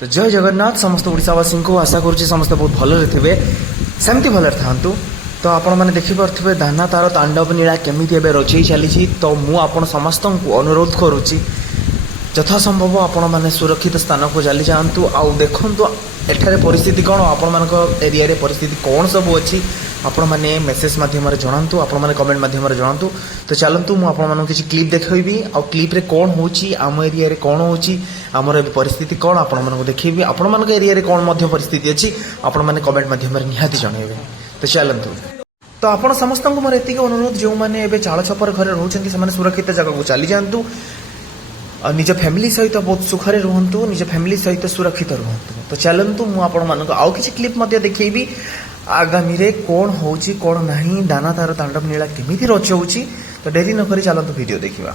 तो जय जगन्नाथ समस्त ओडावासी को आशा करुच्ची समस्त बहुत भलरे थे सेमती भलरे था। तो आपण मैंने देखिपे दाना तार तांडव नीला केमी रचई चली। तो मुझे समस्त को अनुरोध करुच्ची यथासंभव आपण मैंने सुरक्षित स्थान को चली जातु। आउ देखु एठारे परिस्थिति कौन आपण मान एरिया रे परिस्थिति कौन सब अच्छी आपण मैंने मेसेज मध्यम जनातु आपण मैंने कमेंट मध्यम जनातु। तो चलतु मुझे किसी क्लिप देखी आ क्लिप रे कौन होची आम एरिया रे कौन होची आमर परिस्थिति कौन आपण मानक देखी आपण मान एरिया रे कौन मध्य परिस्थिति अच्छी आपण मैंने कमेंट मध्यम निहाती जनइबे। तो चलतु तो आपण समस्त को मोर एतिक अनुरोध जो मैंने चाल छपर घर रोचंती से सुरक्षित जगह को चली जातु। निज फैमिली सहित बहुत सुखरे रुहतु निज फैमिली सहित सुरक्षित रुहतु। तो चलतु मुझे आउ किसी क्लिप देखी आगामी रे कौन होची कौन नहीं दाना तार तांडव नीला केमी रचाऊँगी। तो डेरी नक चलतु वीडियो देखा।